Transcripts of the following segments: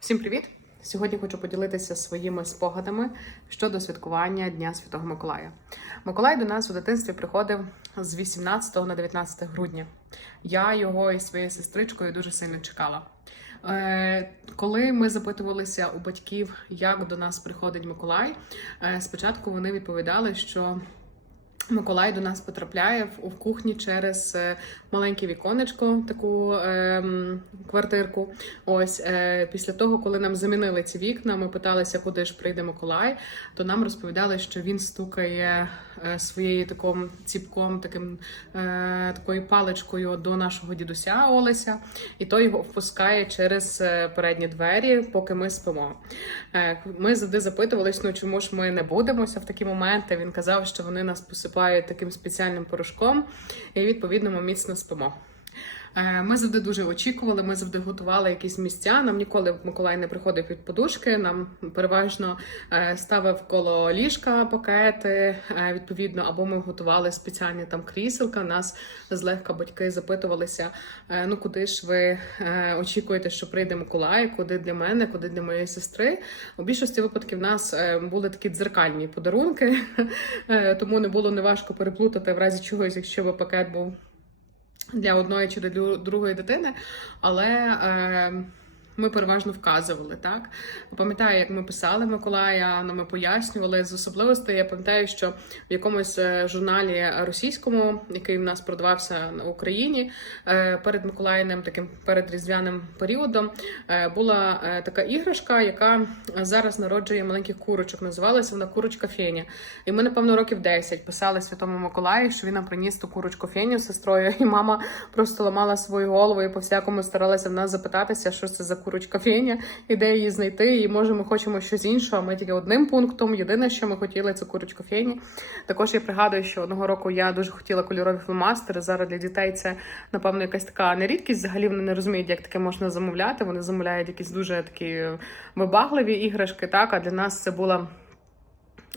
Всім привіт! Сьогодні хочу поділитися своїми спогадами щодо святкування Дня Святого Миколая. Миколай до нас у дитинстві приходив з 18 на 19 грудня. Я його і своєю сестричкою дуже сильно чекала. Е, Коли ми запитувалися у батьків, як до нас приходить Миколай, е, спочатку вони відповідали, що Миколай до нас потрапляє в, кухні через е, маленьке віконечко, таку ем, квартирку. Ось е, після того, коли нам замінили ці вікна, ми питалися, куди ж прийде Миколай. То нам розповідали, що він стукає е, своєю таким ціпком, таким е, такою паличкою до нашого дідуся Олеся, і той його впускає через е, передні двері, поки ми спимо. Е, Ми завжди запитувались, ну чому ж ми не будемося в такі моменти. Він казав, що вони нас посипають таким спеціальним порошком, і відповідно ми міцно спимо. Е, Ми завжди дуже очікували, ми завжди готували якісь місця. Нам ніколи Миколай не приходив під подушки. Нам переважно е, ставив коло ліжка пакети, е, відповідно, або ми готували спеціальні там кріселка. Нас злегка батьки запитувалися: ну куди ж ви очікуєте, що прийде Миколай, куди для мене, куди для моєї сестри. У більшості випадків нас були такі дзеркальні подарунки, тому не було неважко переплутати в разі чогось, якщо би пакет був для одної чи для другої дитини, але е, ми переважно вказували так. Пам'ятаю, як ми писали Миколая, ну, ми пояснювали з особливостей. Я пам'ятаю, що в якомусь е, журналі російському, який в нас продавався на Україні, е, перед Миколаївним таким передріздвяним періодом, е, була така іграшка, яка зараз народжує маленьких курочок. Називалася вона курочка Феня. І ми, напевно, років 10 писали Святому Миколаю, що він нам приніс ту курочку Феню з сестрою, і мама просто ламала свою голову і по всякому старалася в нас запитатися, що це за курочка Феня, і де її знайти. І може, ми хочемо щось іншого. а Ми тільки одним пунктом. Єдине, що ми хотіли, це курочку Фені. Також я пригадую, що одного року я дуже хотіла кольорові фломастери. Зараз для дітей це напевно якась така нерідкість. Взагалі вони не розуміють, як таке можна замовляти. Вони замовляють якісь дуже такі вибагливі іграшки. Так, а для нас це була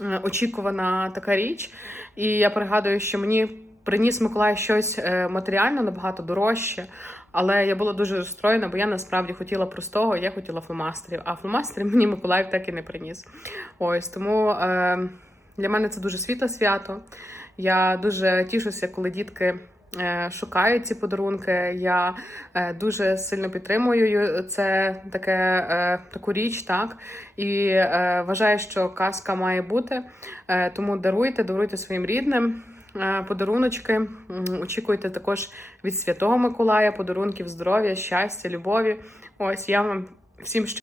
е, очікувана така річ. І я пригадую, що мені приніс Миколай щось е, матеріально набагато дорожче. Але я була дуже розстроєна, бо я насправді хотіла простого, я хотіла фломастерів, а фломастерів мені Миколаїв так і не приніс. Ось тому е, для мене це дуже світле свято. Я дуже тішуся, коли дітки. е, Шукають ці подарунки. Я е, дуже сильно підтримую це таке е, таку річ, так і вважаю, що казка має бути. Тому даруйте, даруйте своїм рідним подаруночки. М, Очікуйте також від Святого Миколая подарунків здоров'я, щастя, любові. Ось я вам всім